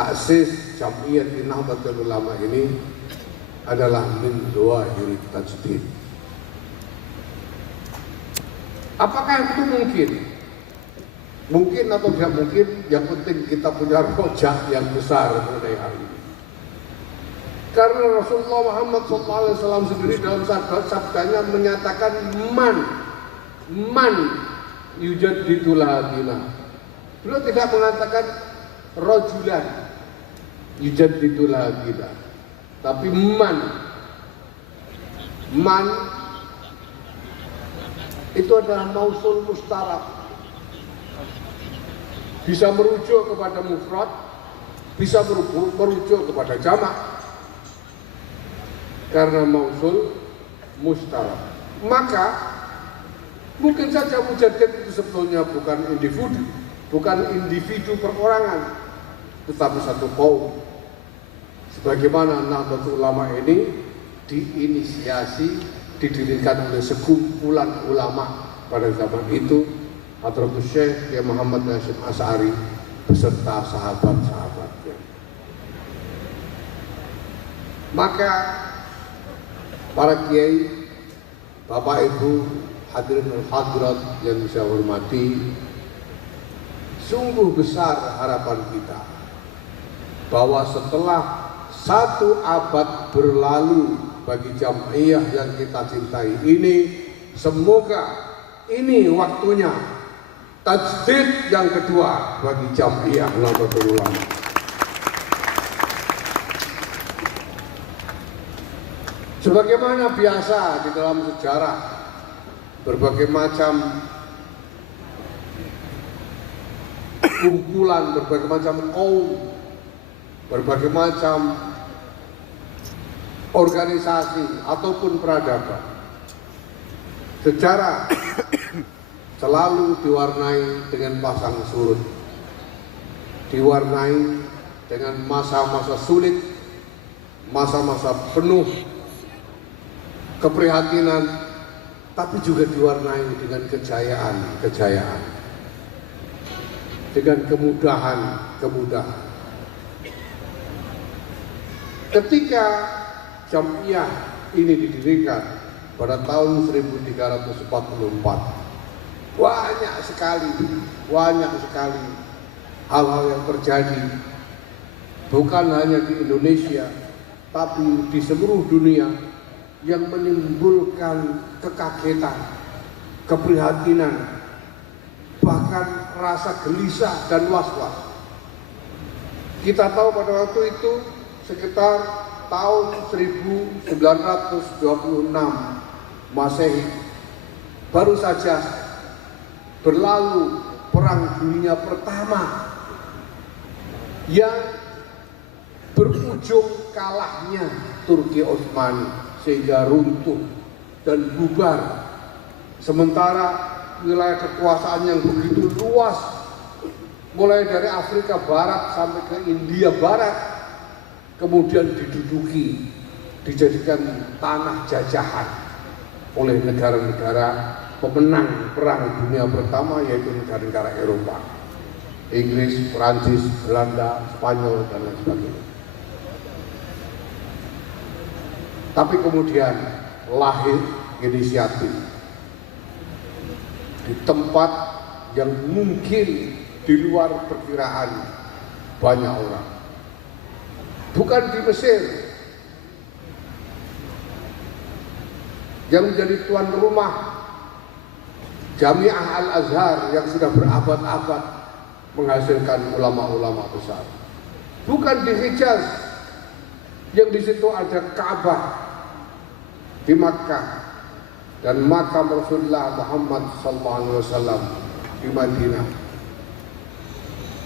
taksis Jam'iyat Nahdlatul Ulama ini adalah min dhawahir tajdid. Apakah itu mungkin? Mungkin atau tidak mungkin, yang penting kita punya rojak yang besar mengenai hal ini. Karena Rasulullah Muhammad SAW sendiri dalam sabdanya menyatakan man yujaddidu lahadina. Beliau tidak mengatakan rojulan yujaddidu lahadina, tapi man itu adalah mausul mustarak, bisa merujuk kepada mufrad, bisa merujuk kepada jamak karena mausul mustarak. Maka mungkin saja mujaddid itu sebetulnya bukan individu perorangan, tetapi satu kaum. Sebagaimana Nahdlatul Ulama ini diinisiasi, didirikan oleh sekumpulan ulama pada zaman itu, Hadratus Syekh Kiai Muhammad Hasyim Asy'ari beserta sahabat-sahabatnya. Maka para kiai, bapak ibu, hadirin dan hadirat yang saya hormati, sungguh besar harapan kita bahwa setelah 1 abad berlalu bagi Jam'iyah yang kita cintai ini, semoga ini waktunya tajdid yang kedua bagi Jam'iyah Nahdlatul Ulama. Sebagaimana biasa di dalam sejarah, berbagai macam kumpulan, berbagai macam kaum, berbagai macam organisasi ataupun peradaban, sejarah selalu diwarnai dengan pasang surut, diwarnai dengan masa-masa sulit, masa-masa penuh keprihatinan, tapi juga diwarnai dengan kejayaan, dengan kemudahan. Ketika Jam'iyah ini didirikan pada tahun 1344, banyak sekali hal-hal yang terjadi, bukan hanya di Indonesia, tapi di seluruh dunia, yang menimbulkan kekagetan, keprihatinan, bahkan rasa gelisah dan was-was. Kita tahu pada waktu itu sekitar tahun 1926 Masehi, baru saja berlalu Perang Dunia Pertama yang berujung kalahnya Turki Utsmani sehingga runtuh dan bubar. Sementara wilayah kekuasaan yang begitu luas, mulai dari Afrika Barat sampai ke India Barat, kemudian diduduki, dijadikan tanah jajahan oleh negara-negara pemenang Perang Dunia Pertama, yaitu negara-negara Eropa, Inggris, Prancis, Belanda, Spanyol, dan lain sebagainya. Tapi kemudian lahir inisiatif di tempat yang mungkin di luar perkiraan banyak orang. Bukan di Mesir yang menjadi tuan rumah Jami'ah Al-Azhar yang sudah berabad-abad menghasilkan ulama-ulama besar. Bukan di Hijaz yang di situ ada Ka'bah di Makkah dan makam Rasulullah Muhammad SAW di Madinah.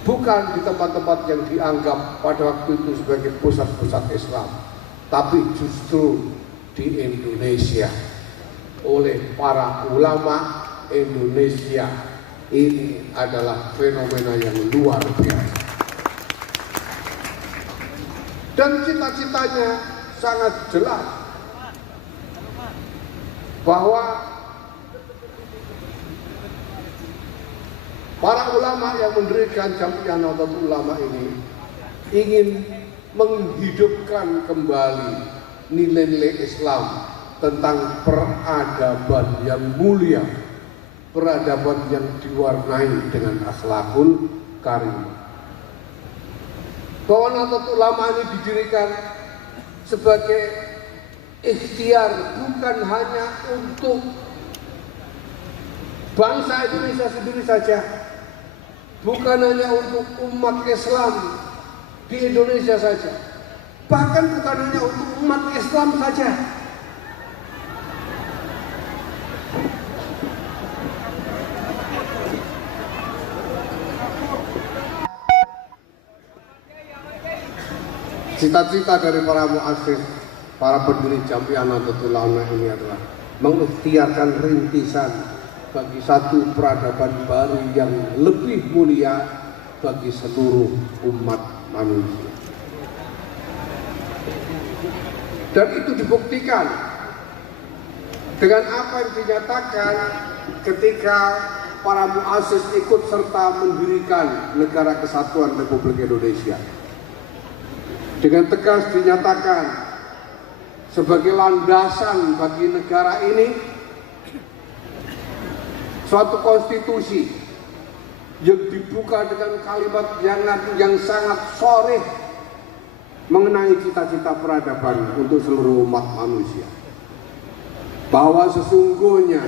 Bukan di tempat-tempat yang dianggap pada waktu itu sebagai pusat-pusat Islam, tapi justru di Indonesia oleh para ulama Indonesia. Ini adalah fenomena yang luar biasa. Dan cita-citanya sangat jelas bahwa para ulama yang mendirikan Jam'iyah Nahdlatul Ulama ini ingin menghidupkan kembali nilai-nilai Islam tentang peradaban yang mulia, peradaban yang diwarnai dengan akhlakul karimah. Bahwa Nahdlatul Ulama ini didirikan sebagai ikhtiar, bukan hanya untuk bangsa Indonesia sendiri saja, bukan hanya untuk umat Islam di Indonesia saja, bahkan bukan hanya untuk umat Islam saja. Cita-cita dari para muassis, para pendiri Jamiah Nahdlatul Ulama ini adalah mengikhtiarkan rintisan bagi satu peradaban baru yang lebih mulia bagi seluruh umat manusia. Dan itu dibuktikan dengan apa yang dinyatakan ketika para muassis ikut serta mendirikan Negara Kesatuan Republik Indonesia. Dengan tegas dinyatakan sebagai landasan bagi negara ini suatu konstitusi yang dibuka dengan kalimat yang sangat sharih mengenai cita-cita peradaban untuk seluruh umat manusia, bahwa sesungguhnya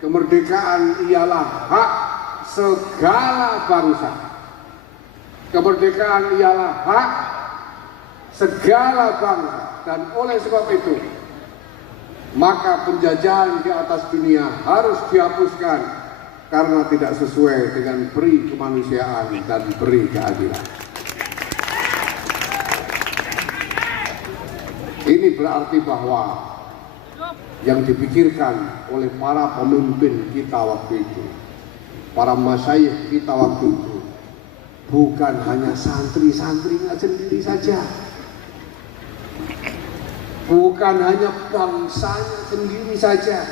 kemerdekaan ialah hak segala bangsa, kemerdekaan ialah hak segala bangsa, dan oleh sebab itu maka penjajahan di atas dunia harus dihapuskan karena tidak sesuai dengan peri kemanusiaan dan peri keadilan. Ini berarti bahwa yang dipikirkan oleh para pemimpin kita waktu itu, para masyayikh kita waktu itu, bukan hanya santri-santrinya sendiri saja, bukan hanya bangsanya sendiri saja,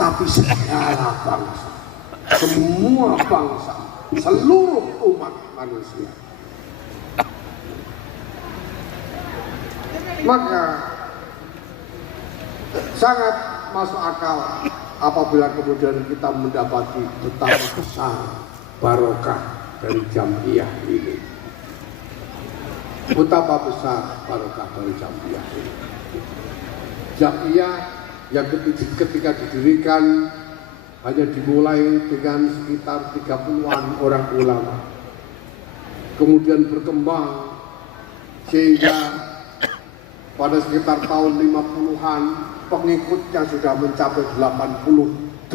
tapi segala bangsa, semua bangsa, seluruh umat manusia. Maka sangat masuk akal apabila kemudian kita mendapati betapa besar barokah dari Jamiah ini. Betapa besar barokah dari Jamiah ini. Jamiah yang ketika didirikan hanya dimulai dengan sekitar 30-an orang ulama, kemudian berkembang sehingga pada sekitar tahun 50-an pengikutnya sudah mencapai 18%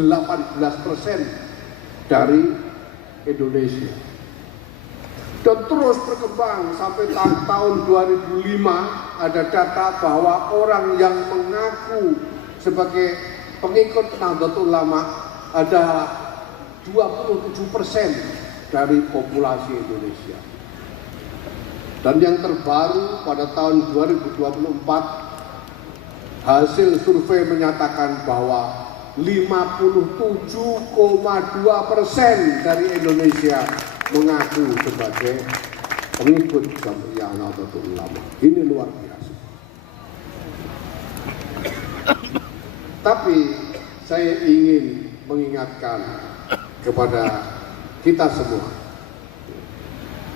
dari Indonesia. Dan terus berkembang sampai tahun 2005 ada data bahwa orang yang mengaku sebagai pengikut Nahdlatul Ulama ada 27% dari populasi Indonesia. Dan yang terbaru pada tahun 2024 hasil survei menyatakan bahwa 57,2% dari Indonesia mengaku sebagai pengikut Jamiah Nahdlatul Ulama. Ini luar biasa. Tapi saya ingin mengingatkan kepada kita semua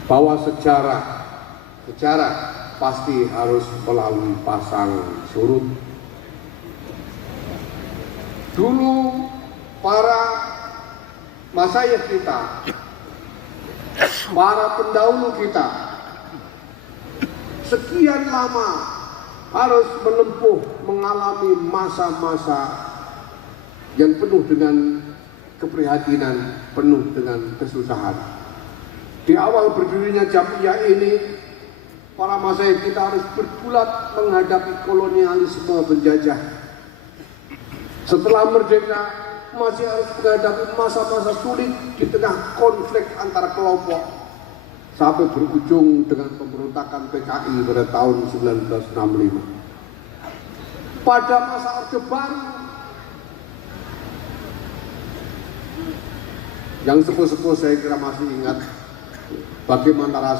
bahwa sejarah pasti harus melalui pasang surut. Dulu para masyayikh kita, para pendahulu kita sekian lama harus menempuh, mengalami masa-masa yang penuh dengan keprihatinan, penuh dengan kesusahan. Di awal berdirinya Jamiah ini, para masyayikh kita harus bergulat menghadapi kolonialisme penjajah. Setelah merdeka, masih harus menghadapi masa-masa sulit di tengah konflik antar kelompok, sampai berujung dengan pemberontakan PKI pada tahun 1965. Pada masa Orde Baru, yang sepuh-sepuh saya kira masih ingat bagaimana rasanya